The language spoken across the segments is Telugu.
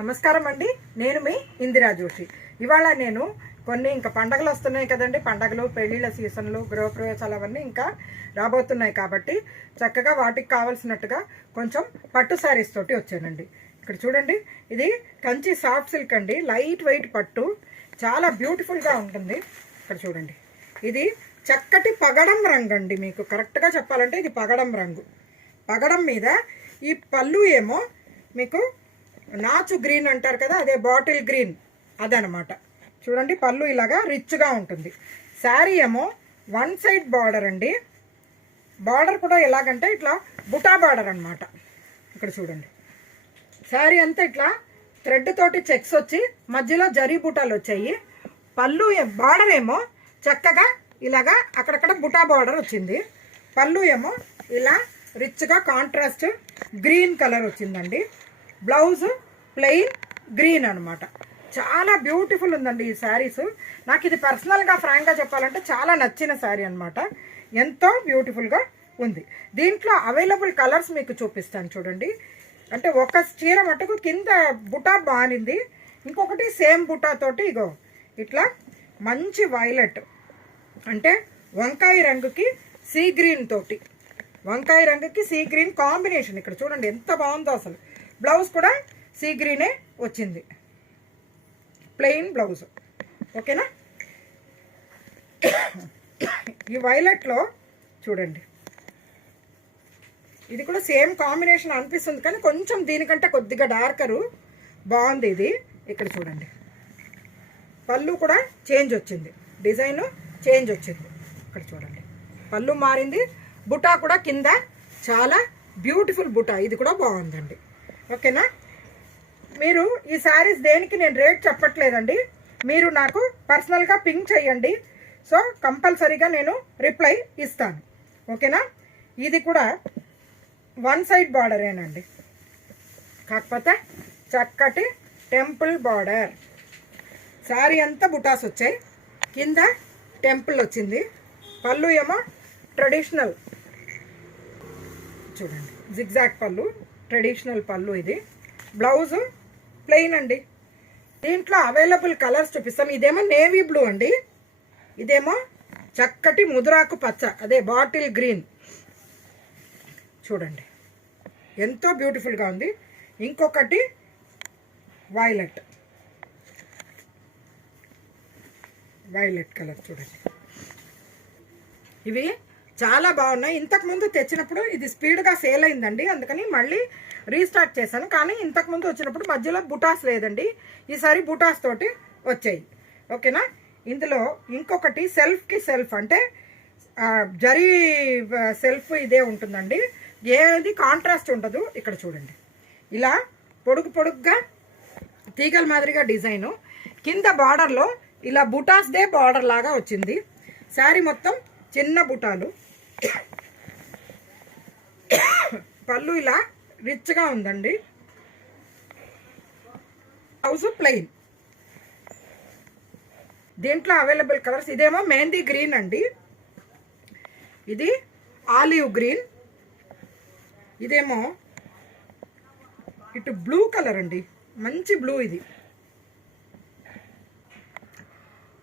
నమస్కారం అండి. నేను మీ ఇందిరా జోషి. ఇవాళ నేను కొన్ని ఇంకా పండగలు వస్తున్నాయి కదండి. పండగలు, పెళ్ళిళ్ళ సీజన్లు, గృహప్రవేశాలు అవన్నీ ఇంకా రాబోతున్నాయి కాబట్టి చక్కగా వాటికి కావాల్సినట్టుగా కొంచెం పట్టు శారీస్ తోటి వచ్చానండి. ఇక్కడ చూడండి, ఇది కంచి సాఫ్ట్ సిల్క్ అండి, లైట్ వెయిట్ పట్టు, చాలా బ్యూటిఫుల్గా ఉంటుంది. ఇక్కడ చూడండి, ఇది చక్కటి పగడం రంగు అండి. మీకు కరెక్ట్గా చెప్పాలంటే ఇది పగడం రంగు. పగడం మీద ఈ పళ్ళు ఏమో మీకు నాచు గ్రీన్ అంటారు కదా, అదే బాటిల్ గ్రీన్ అదనమాట. చూడండి, పళ్ళు ఇలాగా రిచ్గా ఉంటుంది. శారీ ఏమో వన్ సైడ్ బార్డర్ అండి. బార్డర్ కూడా ఎలాగంటే ఇట్లా బుటా బార్డర్ అనమాట. ఇక్కడ చూడండి, శారీ అంతా ఇట్లా థ్రెడ్ తోటి చెక్స్ వచ్చి మధ్యలో జరీ బుటాలు వచ్చాయి. పళ్ళు బార్డర్ ఏమో చక్కగా ఇలాగా అక్కడక్కడ బుటా బార్డర్ వచ్చింది. పళ్ళు ఏమో ఇలా రిచ్గా కాంట్రాస్ట్ గ్రీన్ కలర్ వచ్చిందండి. బ్లౌజ్ ప్లెయిన్ గ్రీన్ అనమాట. చాలా బ్యూటిఫుల్ ఉందండి ఈ శారీస్. నాకు ఇది పర్సనల్గా ఫ్రాంక్గా చెప్పాలంటే చాలా నచ్చిన శారీ అనమాట. ఎంతో బ్యూటిఫుల్గా ఉంది. దీంట్లో అవైలబుల్ కలర్స్ మీకు చూపిస్తాను చూడండి. అంటే ఒక చీర మటుకు కింద బుటా బానింది, ఇంకొకటి సేమ్ బుటా తోటి ఇగో ఇట్లా మంచి వైలెట్ అంటే వంకాయ రంగుకి సీ గ్రీన్ తోటి, వంకాయ రంగుకి సీ గ్రీన్ కాంబినేషన్. ఇక్కడ చూడండి ఎంత బాగుందో అసలు. బ్లౌజ్ కూడా సీ గ్రీనే వచ్చింది, ప్లెయిన్ బ్లౌజ్. ఓకేనా? ఈ వైలెట్లో చూడండి, ఇది కూడా సేమ్ కాంబినేషన్ అనిపిస్తుంది కానీ కొంచెం దీనికంటే కొద్దిగా డార్కరు బాగుంది ఇది. ఇక్కడ చూడండి, పళ్ళు కూడా చేంజ్ వచ్చింది, డిజైన్ చేంజ్ వచ్చింది. ఇక్కడ చూడండి, పళ్ళు మారింది, బుటా కూడా కింద చాలా బ్యూటిఫుల్ బుటా, ఇది కూడా బాగుందండి. ఓకేనా? మీరు ఈ శారీస్ దేనికి నేను రేట్ చెప్పట్లేదండి, మీరు నాకు పర్సనల్గా పింక్ చేయండి. సో కంపల్సరీగా నేను రిప్లై ఇస్తాను. ఓకేనా? ఇది కూడా వన్ సైడ్ బార్డరేనండి, కాకపోతే చక్కటి టెంపుల్ బార్డర్. శారీ అంతా బుటాస్ వచ్చాయి, కింద టెంపుల్ వచ్చింది. పళ్ళు ఏమో ట్రెడిషనల్, చూడండి జిగ్జాగ్ పళ్ళు, ట్రెడిషనల్ పళ్ళు. ఇది బ్లౌజ్ ప్లెయిన్ అండి. దీంట్లో అవైలబుల్ కలర్స్ చూపిస్తాం. ఇదేమో నేవీ బ్లూ అండి, ఇదేమో చక్కటి ముదురాకు పచ్చ, అదే బాటిల్ గ్రీన్. చూడండి ఎంతో బ్యూటిఫుల్గా ఉంది. ఇంకొకటి వైలెట్, వైలెట్ కలర్ చూడండి. ఇవి చాలా బాగున్నాయి. ఇంతకుముందు తెచ్చినప్పుడు ఇది స్పీడ్గా సేల్ అయిందండి, అందుకని మళ్ళీ రీస్టార్ట్ చేశాను. కానీ ఇంతకుముందు వచ్చినప్పుడు మధ్యలో బుటాస్ లేదండి, ఈసారి బుటాస్ తోటి వచ్చాయి. ఓకేనా? ఇందులో ఇంకొకటి సెల్ఫ్కి సెల్ఫ్ అంటే జరీ సెల్ఫ్ ఇదే ఉంటుందండి, ఏది కాంట్రాస్ట్ ఉండదు. ఇక్కడ చూడండి, ఇలా పొడుగు పొడుగ్గా తీగల మాదిరిగా డిజైను, కింద బార్డర్లో ఇలా బుటాస్దే బార్డర్ లాగా వచ్చింది. శారీ మొత్తం చిన్న బుటాలు, పళ్ళు ఇలా రిచ్గా ఉందండి. Blouse plain. దీంట్లో అవైలబుల్ కలర్స్, ఇదేమో మెహందీ గ్రీన్ అండి, ఇది ఆలివ్ గ్రీన్, ఇదేమో ఇటు బ్లూ కలర్ అండి, మంచి బ్లూ. ఇది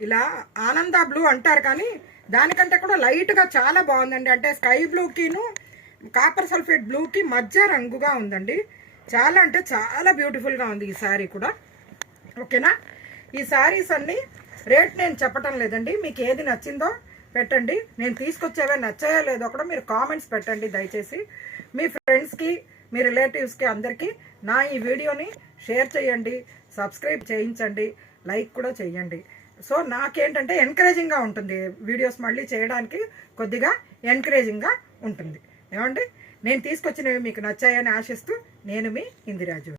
ఇలా ఆనంద బ్లూ అంటారు కానీ దానికంటే కూడా లైట్గా చాలా బాగుందండి. అంటే స్కై బ్లూకిను కాపర్ సల్ఫేట్ బ్లూకి మధ్య రంగుగా ఉందండి. చాలా అంటే చాలా బ్యూటిఫుల్గా ఉంది ఈ శారీ కూడా. ఓకేనా? ఈ శారీస్ అన్నీ రేట్ నేను చెప్పటం లేదండి, మీకు ఏది నచ్చిందో పెట్టండి. నేను తీసుకొచ్చేవే నచ్చాయో లేదో కూడా మీరు కామెంట్స్ పెట్టండి దయచేసి. మీ ఫ్రెండ్స్కి, మీ రిలేటివ్స్కి అందరికీ నా ఈ వీడియోని షేర్ చేయండి, సబ్స్క్రైబ్ చేయించండి, లైక్ కూడా చేయండి. సో నాకేంటంటే ఎంకరేజింగ్గా ఉంటుంది, వీడియోస్ మళ్ళీ చేయడానికి కొద్దిగా ఎంకరేజింగ్గా ఉంటుంది. ఏమండి? నేను తీసుకొచ్చినవి మీకు నచ్చాయని ఆశిస్తూ నేను మీ ఇందిరాజు.